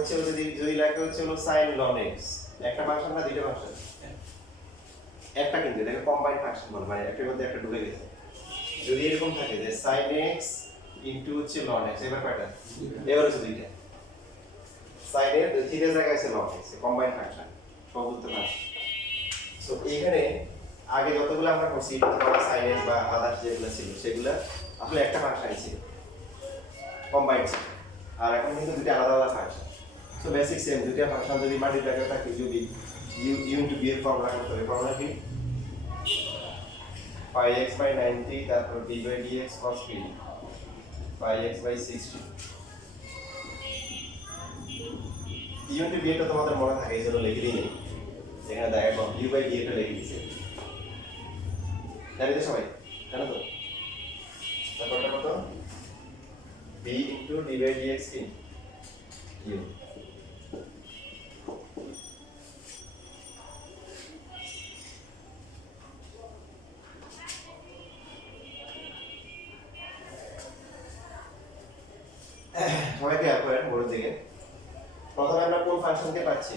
হচ্ছে যদি লেখা হচ্ছে হলো sin ln x, একটা ফাংশন না দুইটা ফাংশন? একটা, কিন্তু এটাকে কম্বাইন্ড ফাংশন বলে, মানে একটার মধ্যে একটা ঢুকে গেছে। যদি এরকম থাকে যে sin x ইনটু হচ্ছে ln x, এবার কয়টা? এবার হচ্ছে দুইটা। sin এর থিটার জায়গায় আছে ln x, কম্বাইন্ড ফাংশন, সংযুক্ত ফাংশন। সো এখানে আগে যতগুলো আমরা করছি sin x বা আদার্স যেগুলো ছিল সেগুলো আসলে একটা ফাংশনই ছিল, কম্বাইন্ড ছিল। আর এখন কিন্তু দুটো আলাদা আলাদা ফাংশন। সো বেসিক সেম, দুটো ফাংশন যদি মাল্টিপ্লাই করে থাকে, যদি u ইনটু b এর ফর্মুলা করতে হবে, ফর্মুলা কি? pi x by 90 তারপর d by dx cos p pi x by 60। u into b এটা তোমাদের মনে থাকে, এই জন্য লিখে দিই, এখানে দেখো u by d এটা লিখে দিয়েছে, জানি তো সবাই, জানো তো? তারপরটা কত? b into d by dx কি? u। সবাইকে আপনার বড় দিকে প্রথমে আমরা কোন ফাংশনকে পাচ্ছি?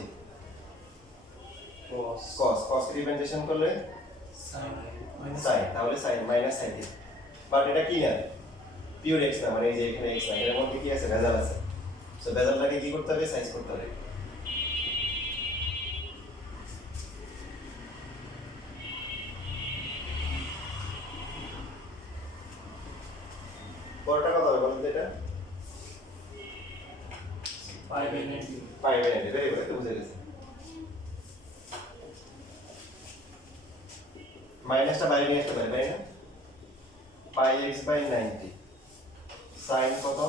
cos, cos কে রিপ্রেজেন্টেশন করলে sin, তাহলে sin মাইনাস sin দিই। বাট এটা কি না, পিওর x না, মানে এই যে এখানে x না, এর মধ্যে কি আছে? ভেজাল আছে। সো ভেজালটাকে কি করতে হবে? সাইজ করতে হবে। পরটা কত হবে বলতে? এটা pi by 90, ভেরি গুড, তো বুঝে গেছে। মাইনাসটা বাইরে নিয়ে আসতে পারি, তাই না? pi x by 90 sin কত?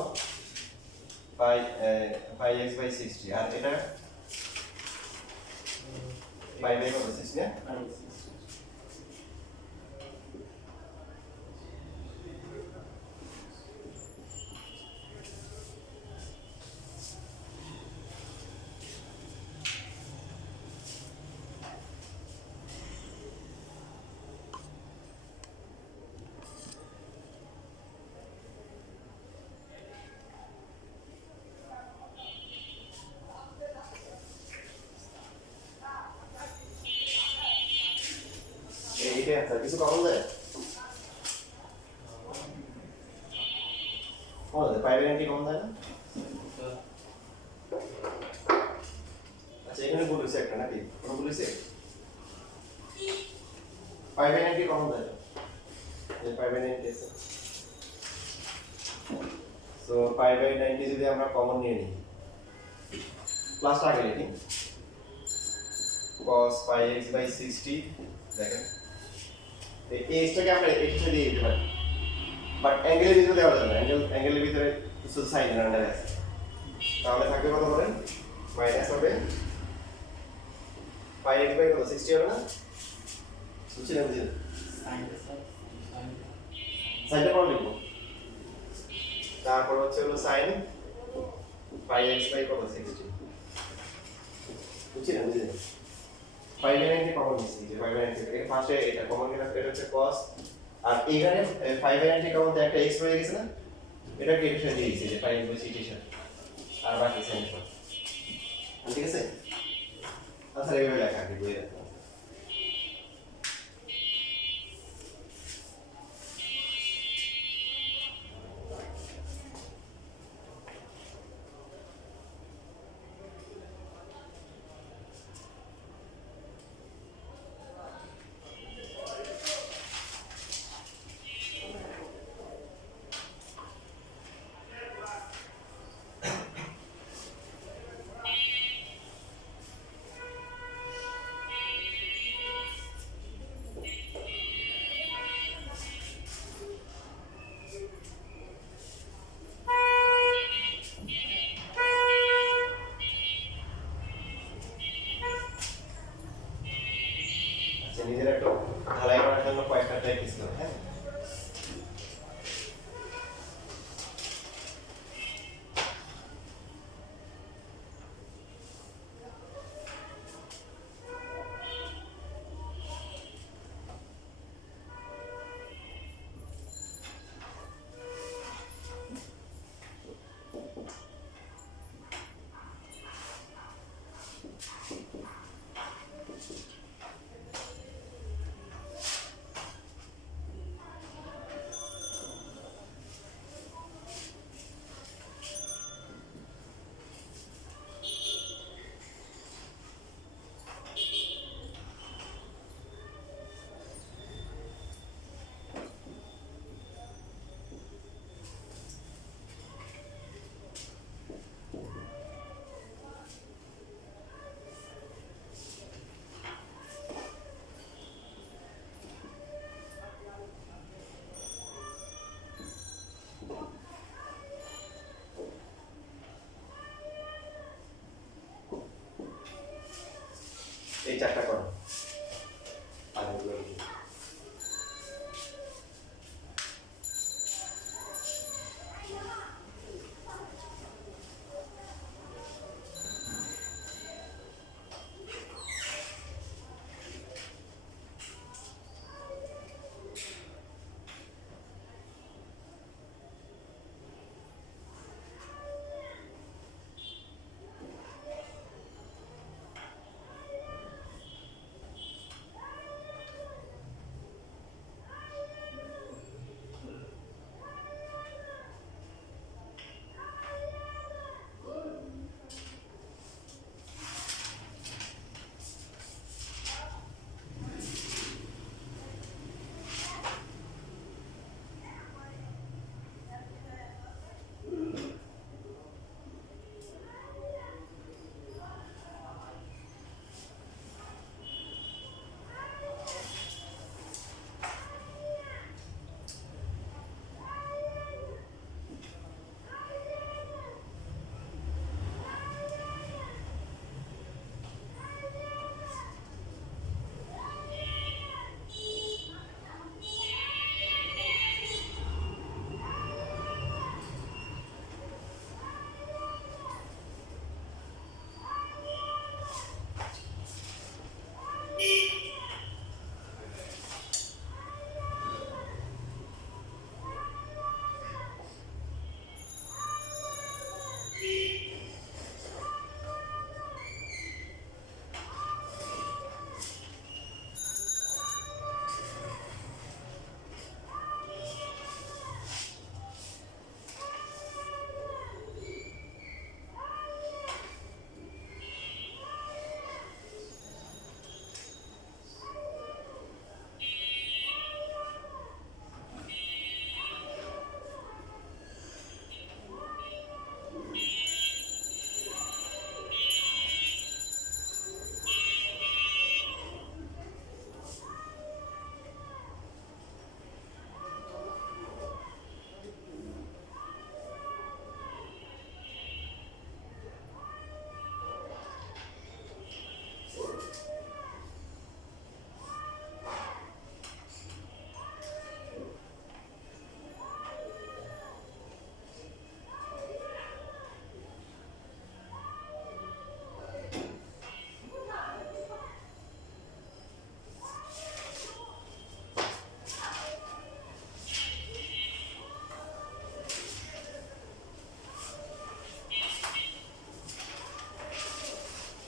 pi x by 60, আর এটা pi by কত? 60 না? এইটাই আছে, কিছু কমন যায়? কমন যায়, pi by 90 কমন যায় না? আচ্ছা, এখানে ভুল হয়েছে একটা, নাকি কোনো ভুল হয়েছে? pi by 90 কমন যায়, যে pi by 90 আছে। সো pi by 90 যদি আমরা কমন নিয়ে নিই, প্লাসটা আগে লিখি, cos pi x by 60, দেখেন এই x টাকে আমরা এর সাথে দিয়ে দিতে পারি, বাট অ্যাঙ্গেলের ভিতরে দেওয়া যাবে না, অ্যাঙ্গেলের ভিতরে শুধু সাইন এর আন্ডারে আছে। তাহলে থাকবে কত বলেন? মাইনাস হবে pi x by কত? 60 হবে না? বুঝছিলেন? বুঝলেন? সাইনটা পরে লিখবো, তারপর হচ্ছে হলো সাইন pi x by কত? 60। বুঝছিলেন? বুঝলেন? pi by 90 কমন নিচ্ছি, যে pi by 90 থেকে ফার্স্টে এটা কমন নিলাম, এটা হচ্ছে cos, আর এইখানে pi by 90 কমন তো একটা x রয়ে গেছে না, এটাকে এর সাথে দিয়ে দিয়েছি, যে pi by 60 এর সাথে, আর বাকি সাইন পর। ঠিক আছে? আচ্ছা, এইভাবে লেখা কি বইয়ে রাখো। এই চারটা করো আর এগুলো লিখে।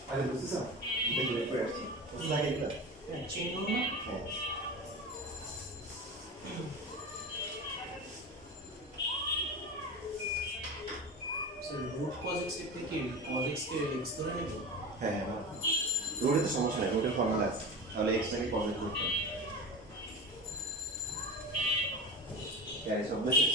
আরে বুঝতেছো দেখো বের করে আসছি বুঝতে লাগে এগুলো চেইন হলো না হ্যাঁ স্যার রুট কজ এক্স এর থেকে কজ এক্স কে এক্স ধরে নেব হ্যাঁ রোডে তো সমস্যা নেই রোডের ফর্মুলা আছে তাহলে এক্সট্রাকে কমে করতে হবে ক্যারি সব দেখে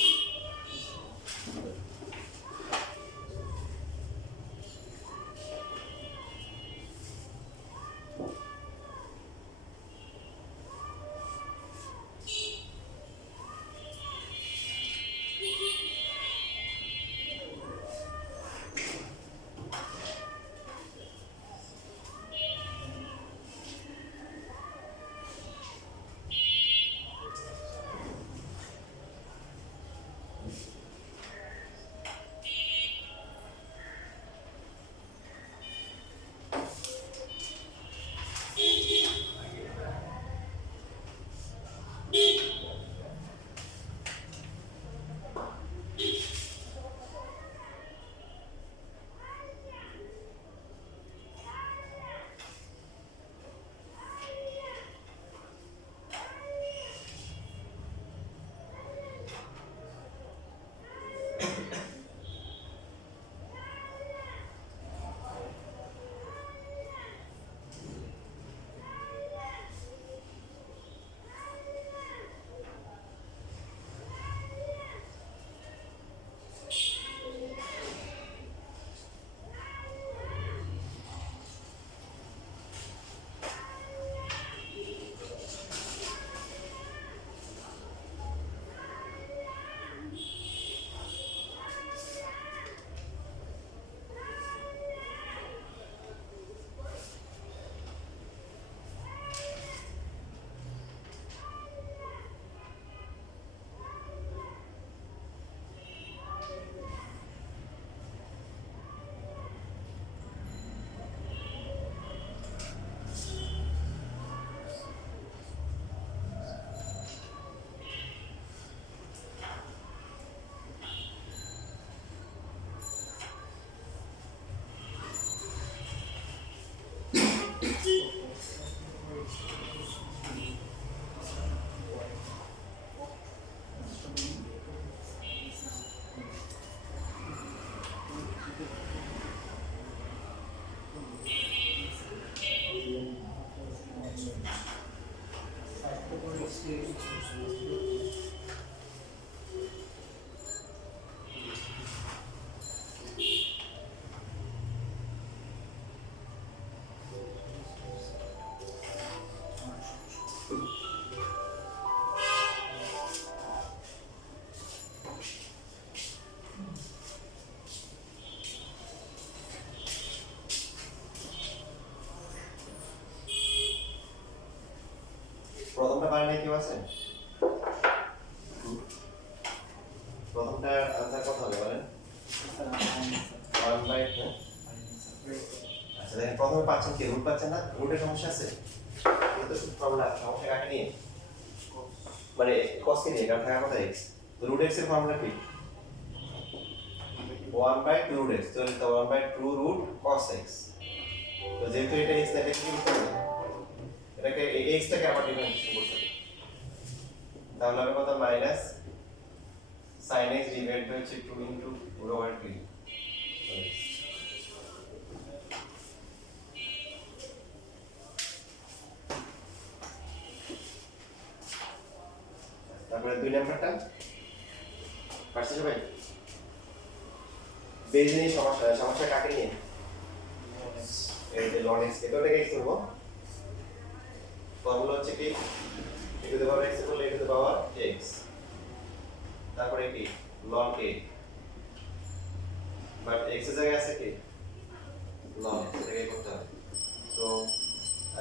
পারছেন? প্রথমটার আনসার কত হবে বলেন? 1 বাই আচ্ছা দেখেন প্রথমে পাচ্ছেন কি রুট পাচ্ছেন না, রুটের সমস্যা আছে কিন্তু ফর্মুলা সমস্যা কাকে নিয়ে মানে cos কে নিয়ে, কারণ থাকার কথা x, তো রুট x এর ফর্মুলা কি 1 বাই 2 রুট x, তো এটা 1 বাই 2 রুট cos x, তো যেহেতু এটা x এটা কি করতে হবে, এটাকে এই x টাকে আবার ডিফারেন্সিয়েশন করতে হবে, তাহলে হবে কত minus sin x divide by 2 into root over 3। তারপরে 2 নাম্বারটা পারছে সবাই? বেজিনি সমস্যা কাকে নিয়ে? এই যে ln x, এটা থেকে x করব, ফর্মুলা হচ্ছে কি e two the power x বলে e two the power x, তারপরে কি ln a, বাট x এর জায়গায় আছে কি ln x, এটাকে করতে হবে। সো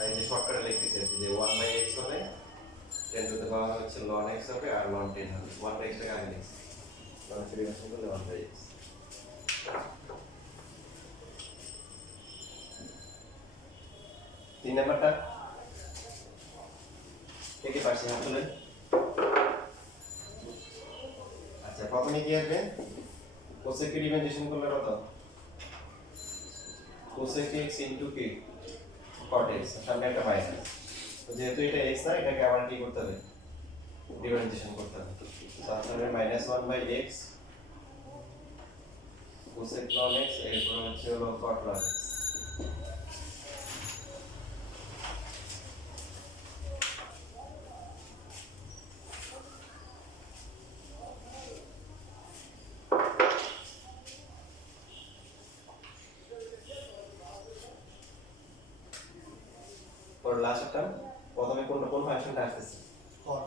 এই যে শর্টকাটে লিখতেছি যে 1 বাই x হবে 10 টু দ্য পাওয়ার হচ্ছে ln x হবে আর ln 10 হবে, 1 বাই x টাকে আগে লিখছি, ln সিরিয়াসন করলে 1 বাই x। তিন নাম্বারটা কে পারছে হাত তুলেন। আচ্ছা প্রথমে কি আসবে cosec কে ডিফারেন্সিয়েশন করলে কত cosec x ইনটু কি cot x, সামনে একটা মাইনাস, তো যেহেতু এটা x না এটাকে আবার কি করতে হবে ডিফারেন্সিয়েশন করতে হবে, তাহলে minus 1 by x cosec ln x এরপর হচ্ছে হলো cot ln x। और लास्ट টার্ম প্রথমে কোন ফাংশনটা আসছে cot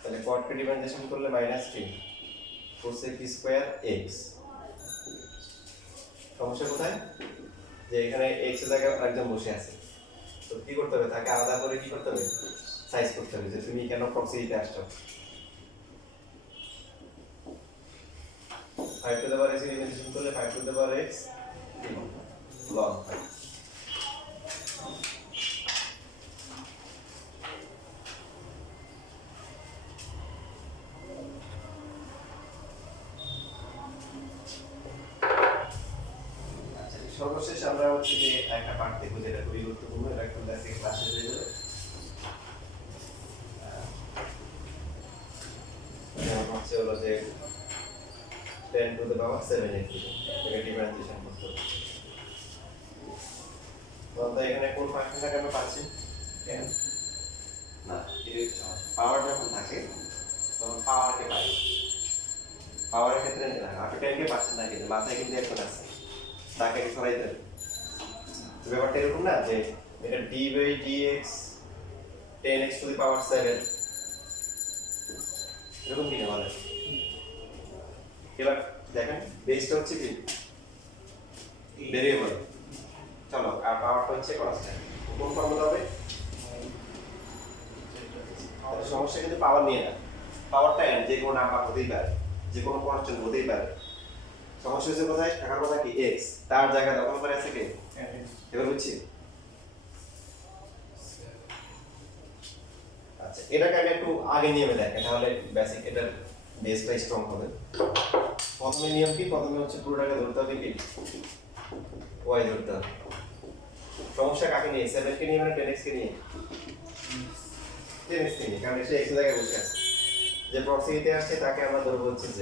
তাহলে cot কে ডিফারেন্সিয়েশন করলে মাইনাস 3 cosec স্কয়ার x, সমস্যা কোথায় যে এখানে x এর জায়গায় একদম বসে আছে, তো কি করতে হবে তাকে আলাদা করে কি করতে হবে সাইজ করতে হবে যে তুমি কেন প্রক্সিতে আসছো, 5 টু দ্য পাওয়ার x এর ডিফারেন্সিয়েশন করলে 5 two the power x ln 5। সর্বশেষ আমরা হচ্ছে যে একটা পার্ট দেখব যেটা খুবই গুরুত্বপূর্ণ, এটা একটু বেসিক ক্লাসে হয়ে যাবে। হচ্ছে হলো যে 10 টু দ্য পাওয়ার 7 x এটা ডিফারেন্সিয়েশন করতে হবে, তো এখানে কোন ফাংশনটাকে আমরা পাচ্ছি 10 না, পাওয়ার যখন থাকে তখন পাওয়ারকে পাই, পাওয়ারের ক্ষেত্রে আপনি 10 কে পাচ্ছেন না কিন্তু মাথায় কিন্তু এখন আছে, তাকে সরাই দেন, তো ব্যাপারটা এরকম না যে এটা d by dx 10x to the power 7 এরকম কি না বলে। এবার দেখেন বেসটা হচ্ছে কি ভেরিয়েবল, চলো আর পাওয়ারটা হচ্ছে কনস্ট্যান্ট, কোন ফর্মুলা হবে সমস্যা কিন্তু পাওয়ার নিয়ে না, পাওয়ারটা n যে কোনো নাম্বার হতেই পারে, যে কোনো কনস্ট্যান্ট হতেই পারে, সমস্যা হচ্ছে কোথায় থাকার কথা কি x তার জায়গা দখল করে আছে কি, এবার বুঝছি। আচ্ছা এটাকে আমি একটু আগে নিয়মে দেখেন তাহলে বেসিক এটার বেসটা স্ট্রং হবে। প্রথমে নিয়ম কি, প্রথমে হচ্ছে পুরোটাকে ধরতে হবে কি y ধরতে হবে, সমস্যা কাকে নিয়ে 7 কে নিয়ে মানে 10x কে নিয়ে 10x কে নিয়ে, কারণ সে x এর জায়গায় বসে আছে, যে প্রক্সিমিতে আসছে তাকে আমরা ধরবো হচ্ছে z,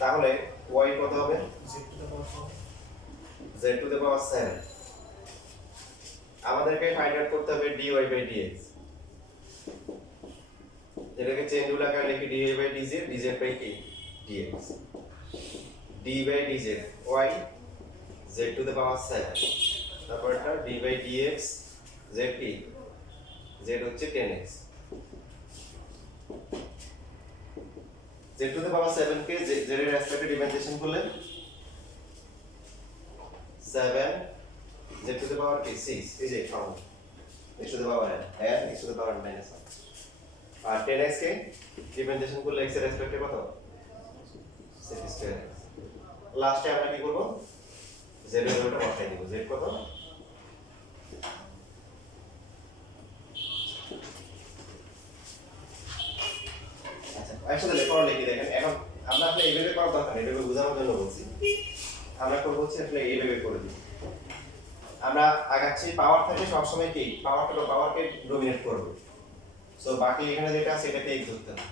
তাহলে y কত হবে z টু দ্য পাওয়ার 7, আমাদেরকে ফাইন্ড আউট করতে হবে dy বাই dx, এটাকে চেঞ্জ রুল আকারে লিখি dy by dz, dz by কি dx, d by dz y z to the power 7, তারপর এটা d বাই dx z কি z হচ্ছে 10x, z to the power 7 কে z এর রেসপেক্টে ডিফারেন্সিয়েশন করলে 7 z টু দ্য পাওয়ার কি 6, এই যে form x to the power n and x to the power n minus 1 R 10x K differentiation করলে x এর রেসপেক্টে কত sec স্কয়ার লাস্টে আমরা কি করব z এর ভ্যালুটা বসাই দেব z কত আচ্ছা একসাথে লেখার লিখে দেখেন এখন আমরা আসলে এইভাবে করার দরকার নেই এইভাবে বোঝানোর জন্য বলছি আমরা করব হচ্ছে আসলে এইভাবে করে দিই আমরা আগাচ্ছি পাওয়ার থেকে সবসময় কি পাওয়ারকে ডমিনেট করবে সো বাকি এখানে যেটা আছে এটাকে x ধরতে হবে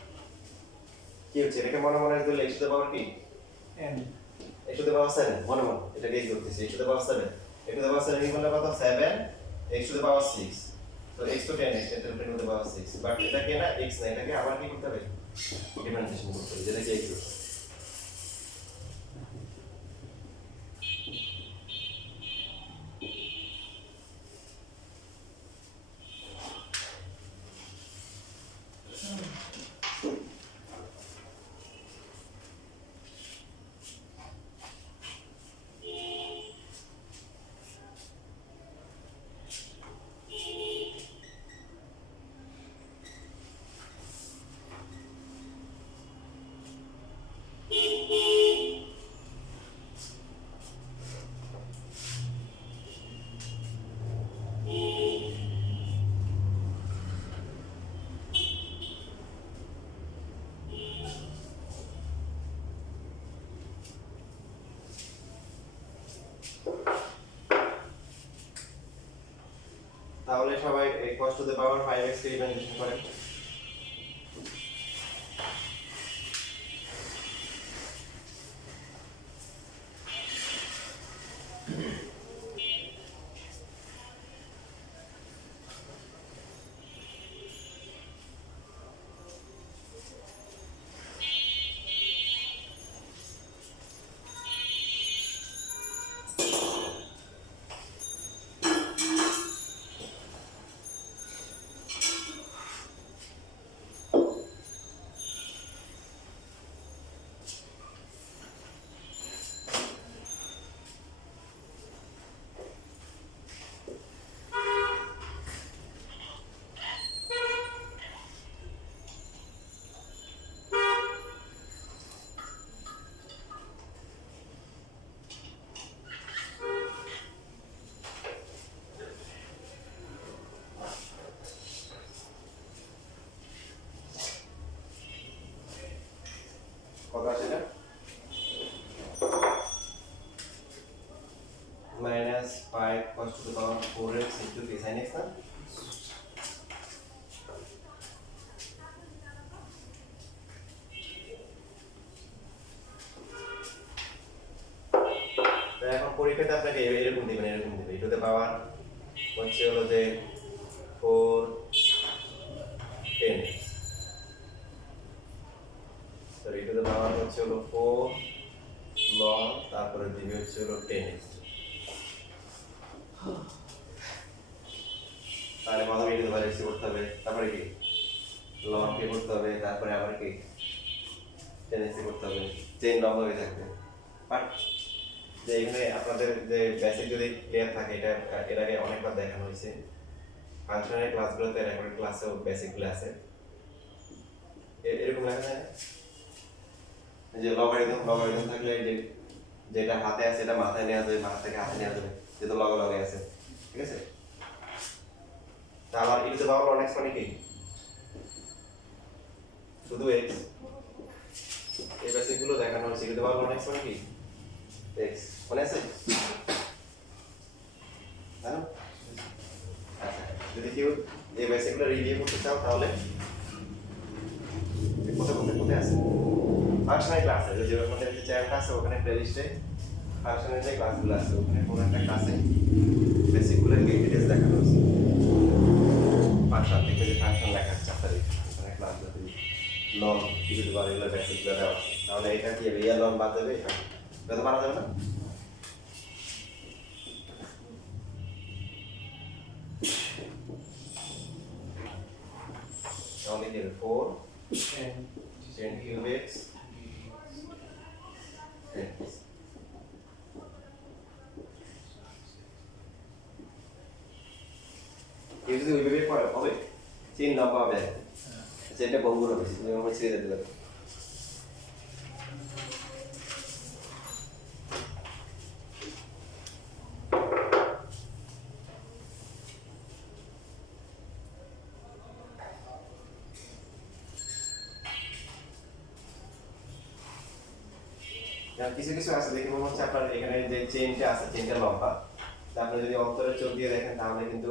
কি হচ্ছে এটাকে মনে মনে ধরলে x টু দ্য পাওয়ার কি n x two the power 7 মনে মনে এটাকে x ধরতেছি x two the power 7 x two the power 7 equal কত 7 x টু দ্য পাওয়ার 6 তো x তো 10x 10 two the power 6 but এটাকে না x না এটাকে আবার কি করতে হবে ডিফারেন্সিয়েশন করতে হবে যেটাকে x ধরতে হবে তাহলে সবাই cos two the power 5x K differentiation করেন কত আসে এটা minus 5 cos to the power 4x into k sin x না এখন পরীক্ষাটা আপনাকে এরকম দিবেন e টু দ্য পাওয়ার হচ্ছে হলো যে 4 10x তো e টু দ্য পাওয়ার হচ্ছে হলো 4 log তারপরে দিবে হচ্ছে হলো 10x তাহলে প্রথমে e two the power x করতে হবে তারপরে কি log কে করতে হবে তারপরে আবার কি 10x করতে হবে চেইন লগ হয়ে থাকবে বাট যে এখানে আপনাদের যে বেসিক যদি ক্লিয়ার থাকে এটা এর আগে অনেকবার দেখানো হয়েছে ফাংশনের ক্লাসগুলোতে রেকর্ডেড ক্লাসেও বেসিক ক্লাসে এরকম লেখা যায় যে লগারিদম থাকলে যে যেটা হাতে আছে এটা মাথায় নেওয়া যাবে মাথা থেকে হাতে নেওয়া যাবে যেহেতু লগে আছে ঠিক আছে তা আমার e two the power 1x মানে কি শুধু x এই বেসিকগুলো দেখানো হচ্ছে e two the power 1x মানে কি x মনে আছে জানো আচ্ছা যদি কেউ এই বেসিকগুলো রিভিউ করতে চাও তাহলে কোথায় আছে ফাংশনাল ক্লাস আছে যে আমাদের যে চ্যানেলটা আছে ওখানে প্লেলিস্টে ফাংশনাল যে ক্লাসগুলো আছে ওখানে কোন একটা ক্লাসে বেসিকগুলোর ডিটেইলস দেখানো আছে ফাংশন থেকে যে ফাংশন লেখা আছে চ্যাপ্টারে ওখানে ক্লাসগুলো লং কিছু বারেগুলো বেসিকগুলো দেওয়া আছে তাহলে এটা কি রিয়েল লং বাদ দেবে এটা তো পারা যাবে না তাহলে কি 4 10 cube x কেউ যদি ওই চেন লম্বা হবে চেনটা ভঙ্গুর হবে তুমি আমার ছেড়ে দিতে পারো কিছু কিছু আছে দেখে মনে হচ্ছে আপনার এখানে যে চেনটা আছে চেনটা লম্বা তা আপনি যদি অন্তরের চোখ দিয়ে দেখেন তাহলে কিন্তু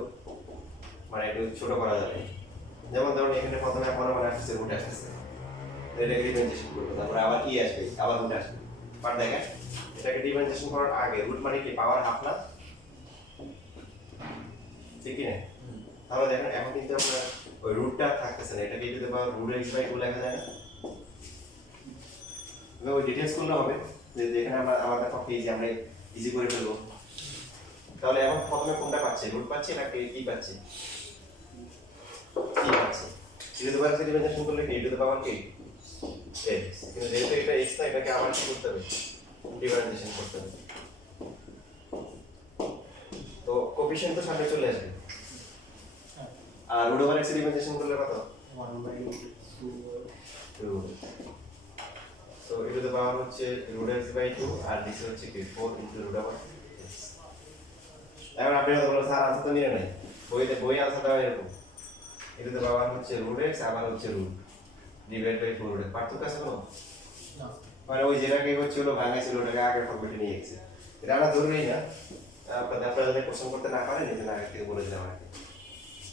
মানে একটু ছোট করা যাবে যেমন ধরুন এখানে প্রথমে মনে মনে আসছে রুট আসছে এটাকে ডিফারেন্সিয়েশন করবো তারপরে আবার কি আসবে আবার রুট আসবে বাট দেখেন এটাকে ডিফারেন্সিয়েশন করার আগে রুট মানে কি পাওয়ার হাফ না ঠিক কি না তাহলে দেখেন এখন কিন্তু আপনার ওই রুটটা থাকতেছে না এটাকে যদি পাওয়ার রুট এক্স বাই 2 লেখা যায় না ওই ডিটেইলস করলে হবে যে যেখানে আমরা আমাদের পক্ষে ইজি আমরা ইজি করে ফেলবো তাহলে এখন প্রথমে কোনটা পাচ্ছি রুট পাচ্ছি নাকি কি পাচ্ছি কি পাচ্ছি ই টু দ্য পাওয়ার ডিফারেন্সিয়েশন করলে কি ই টু দ্য পাওয়ার কি এক্স কিন্তু যেহেতু এটা এক্স না এটাকে আবার কি করতে হবে ডিফারেন্সিয়েশন করতে হবে তো কোফিশিয়েন্ট তো সামনে চলে আসবে আর রুট ওভার এক্স ডিফারেন্সিয়েশন করলে কত 1/2 so e to the power হচ্ছে root x by 2 আর দিস হচ্ছে কি 4 into root over x এখন আপনি হয়তো বলছেন স্যার আনসার তো নিয়ে নাই বই আনসার দেওয়া এরকম e to the power হচ্ছে root x আবার হচ্ছে root ডিভাইড বাই 4 root পার্থক্য আছে কোনো না মানে ওই যেটাকে হচ্ছিল ভাঙাইছিল ওটাকে আগে ফরম্যাটে নিয়ে গেছে এটা আমরা ধরবেই না আপনারা যদি কোশ্চেন করতে না পারেন এটা আগে থেকে বলে দিলাম আর কি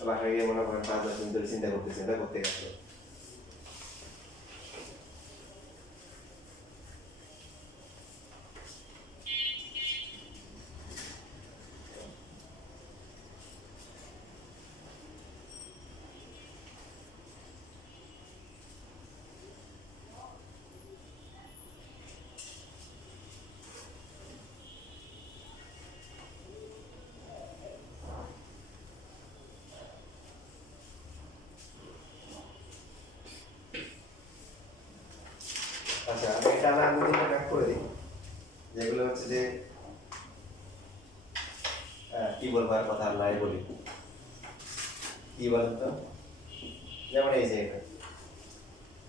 বাসায় গিয়ে মনে করেন 5 দিন ধরে চিন্তা করতেছেন এটা করতে গেছে আচ্ছা আমি এটা আমার দুদিনটা কাট করে দিই যেগুলো হচ্ছে যে কি বলবার কথা আর নাই বলি কি বলেন তো যেমন এই যে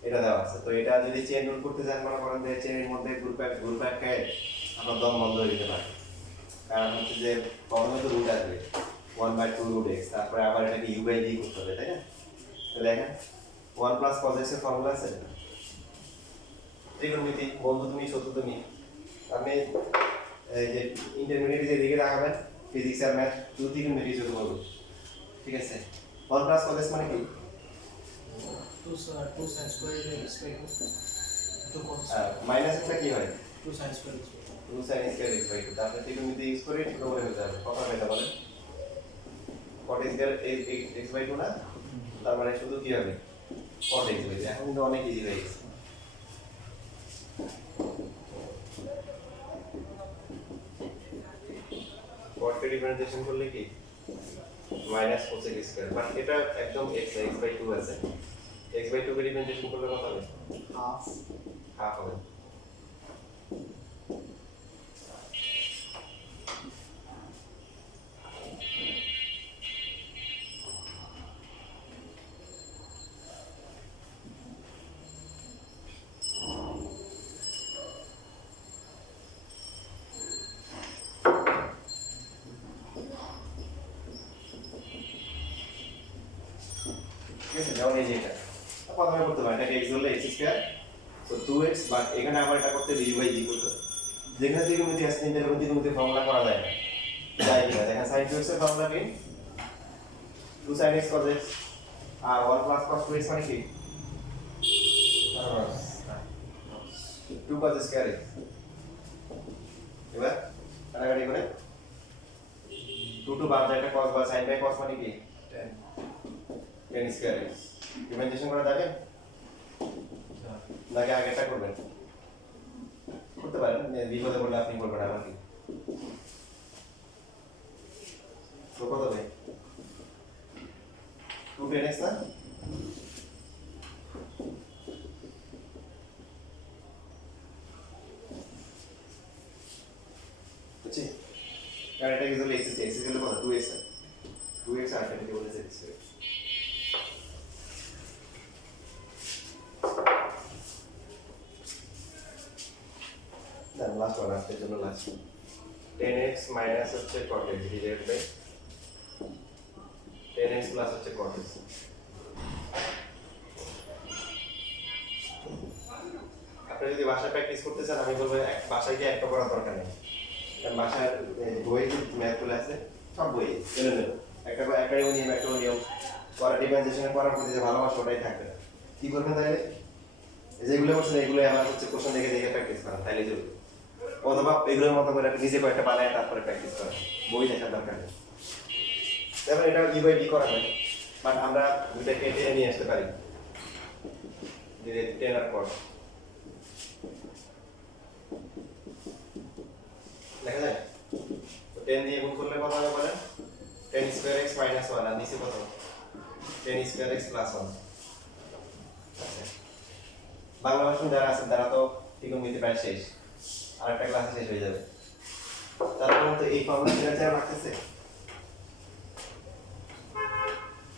এটা দেওয়া আছে তো এটা যদি চেন রুল করতে চান মনে করেন যে চেনের মধ্যে গ্রুপ এক খেয়ে আপনার দম বন্ধ হয়ে যেতে পারে কারণ হচ্ছে যে প্রথমে তো রুট আসবে 1/2 রুট এক্স তারপরে আবার এটাকে ইউ বাই ডি করতে হবে তাই না তো দেখেন 1 প্লাস cos x এর ফর্মুলা আছে ত্রিকোণমিতি বন্ধু তুমি শত্রু তুমি আপনি এই যে ইন্টারমিডিয়েট যে দিকে রাখবেন ফিজিক্স আর ম্যাথ দুই ত্রিকোণমিতি যদি বলবো ঠিক আছে 1 প্লাস cos x মানে কি 2 sin square x by 2 2 cos minus একটা কি হয় 2 sin square x by 2 sin square x by 2 তারপরে ত্রিকোণমিতি ইউজ করে ছোট করে ফেলতে হবে কত হবে এটা বলেন cot square x by 2 না তার মানে শুধু কি হবে cot x by 2 এখন কিন্তু অনেক ইজি হয়ে গেছে cot কে ডিফারেন্সিয়েশন করলে কি minus cos x square but এটা একদম x by 2 আছে x by 2 কে ডিফারেন্সিয়েশন করলে কত হবে half হাফ হবে ঠিক আছে যেমন এই যে এটা প্রথমে করতে পারেন এটাকে x হলে x স্কয়ার তো 2x বাট এখানে আবার এটা করতে d বাই d করতে হবে যেখানে ত্রিকোণমিতি আছে তিনটা ত্রিকোণমিতি ফর্মুলা করা যায় না যাই কিনা দেখেন sin 2x এর ফর্মুলা কি 2 sin x cos x আর 1 plus cos 2x মানে কি 2 cos স্কয়ার x এবার কাটাকাটি করে 2 বাদ যায় এটা cos বা sin বাই cos মানে কি 10 স্কয়ার x ডিফারেন্সিয়েশন করা যাবে নাকি আগেটা করবেন করতে পারেন বিপদে বললে আপনি করবেন আবার কি তো কত হবে 2 10x না বুঝছি কারণ এটা কি হলো x হলো কত 2x 2x আর এটা কি বলেছে x না লাস্ট ওয়ান আজকের জন্য লাস্ট 10x মাইনাস হচ্ছে cot x divide by 10x plus হচ্ছে cot x আপনি যদি বাসায় প্র্যাকটিস করতে চান আমি বলবো বাসায় গিয়ে একটা করার দরকার নেই কারণ বাসায় বইয়ে যে ম্যাথগুলো আছে সব বই এলোমেলো একটা নিয়ম একটা নিয়ম করা ডিফারেন্সিয়েশন করার প্রতি যে ভালোবাসা ওটাই থাকবে কি করবেন তাহলে যেগুলো করছেন এগুলো আমার হচ্ছে কোশ্চেন দেখে দেখে প্র্যাকটিস করেন তাইলে চলবে অথবা এগুলোর মতো করে নিজে কয়েকটা বানায় তারপরে প্র্যাকটিস করেন বই দেখার দরকার নেই তারপর এটা ই বাই ডি করা হয় বাট আমরা দুইটাকে টেনে নিয়ে আসতে পারি যে টেনার পর দেখা যায় তো 10 দিয়ে গুণ করলে কত হবে বলেন 10 স্কয়ার x মাইনাস 1 আর নিচে কত 10 স্কয়ার x প্লাস 1 বাংলা ভাষণ যারা আছেন তারা তো ত্রিকোণমিতি প্রায় শেষ আর একটা ক্লাসে শেষ হয়ে যাবে তারপর তো এই ফর্মুলা যেটা চাই রাখতেছে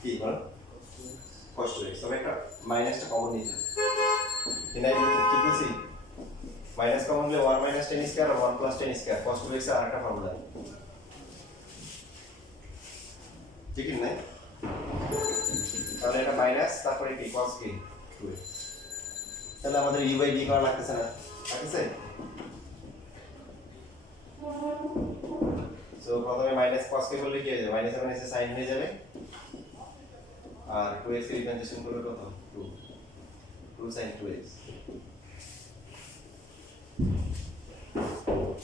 কি বল cos 2x তবে একটা মাইনাসটা কমন নিতে এটাই কি বলছি মাইনাস কমন নিলে 1 মাইনাস 10 স্কয়ার আর 1 প্লাস 10 স্কয়ার cos 2x এর আরেকটা ফর্মুলা ঠিক না তাহলে এটা মাইনাস তারপরে কি cos কি 2x তাহলে আমাদের u বাই d করা লাগতেছে না লাগতেছে সো প্রথমে মাইনাস cos কে বললে কি হয়ে যাবে মাইনাস মানে sin হয়ে যাবে আর 2x এর রিপ্রেজেন্টেশন করবে কত 2 sin 2x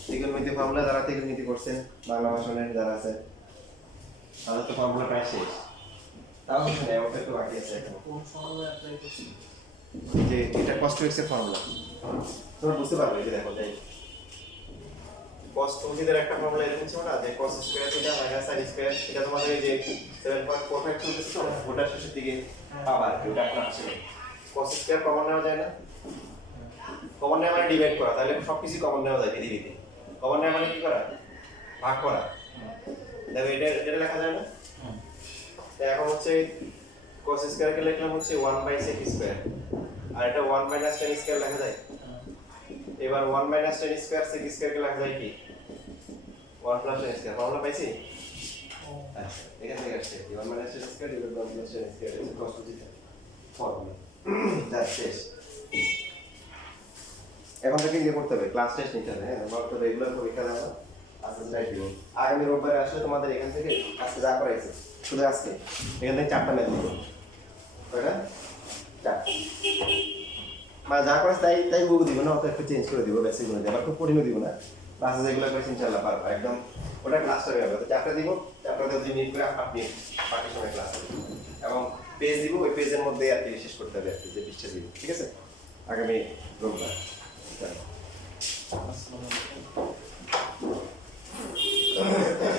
ত্রিকোণমিতি ফর্মুলা যারা ত্রিকোণমিতি করছেন বাংলা ভাষণের যারা আছে তাহলে তো ফর্মুলা প্রায় শেষ তাও হচ্ছে না ওটা একটু বাকি আছে এখন কোন ফর্মুলা অ্যাপ্লাই করছি যে এটা cos 2x এর ফর্মুলা তোমরা বুঝতে পারবে এই যে দেখো তাই cos 2x এর একটা ফর্মুলা এরকম ছিল না যে cos square theta minus sin square এটা তোমাদের এই যে 7.45 চলতেছে তো ওটা শেষের দিকে পাবা আর কি ওটা এখন আসছে cos স্কয়ার কমন নেওয়া যায় না কমন নেওয়া মানে ডিভাইড করা তাহলে সবকিছু কমন নেওয়া যায় ধীরে ধীরে কমন নেওয়া মানে কি করা ভাগ করা দেখো এটা লেখা যায় না তো এখন হচ্ছে cos স্কয়ার কে লিখলাম হচ্ছে 1/sec স্কয়ার আর এটা 1 মাইনাস 10 স্কয়ার লেখা যায় এবার 1 মাইনাস 10 স্কয়ার sec স্কয়ার কে লেখা যায় কি 1 প্লাস 10 স্কয়ার ফর্মুলা পাইছি আচ্ছা এখান থেকে আসছে 1 minus 10 square equal to 1 plus 10 square is cos 2 theta formula that's শেষ এখন থেকে ইয়ে করতে হবে ক্লাস টেস্ট নিতে হবে হ্যাঁ আমরা তো রেগুলার পরীক্ষা দেব আজকে যাই দিব আগামী রোববার আসলে তোমাদের এখান থেকে আজকে যা করাইছে শুধু আজকে এখান থেকে 4টা ম্যাথ দিব কয়টা 4 মানে যা করাইছে তাই বুক দিব না অত একটু চেঞ্জ করে দিব বেসিক গুলো আবার খুব কঠিনও দিব না ক্লাসে যেগুলো করেছি ইনশাআল্লাহ পারবো একদম ওটা ক্লাসটা হবে তো 4টা দিব 4টা 2 মিনিট করে আপনি বাকি সময় ক্লাস এবং পেজ দিব ওই পেজের মধ্যে আর কি শেষ করতে হবে আর কি যে পৃষ্ঠা দিব ঠিক আছে আগামী রোববার আসসালামু আলাইকুম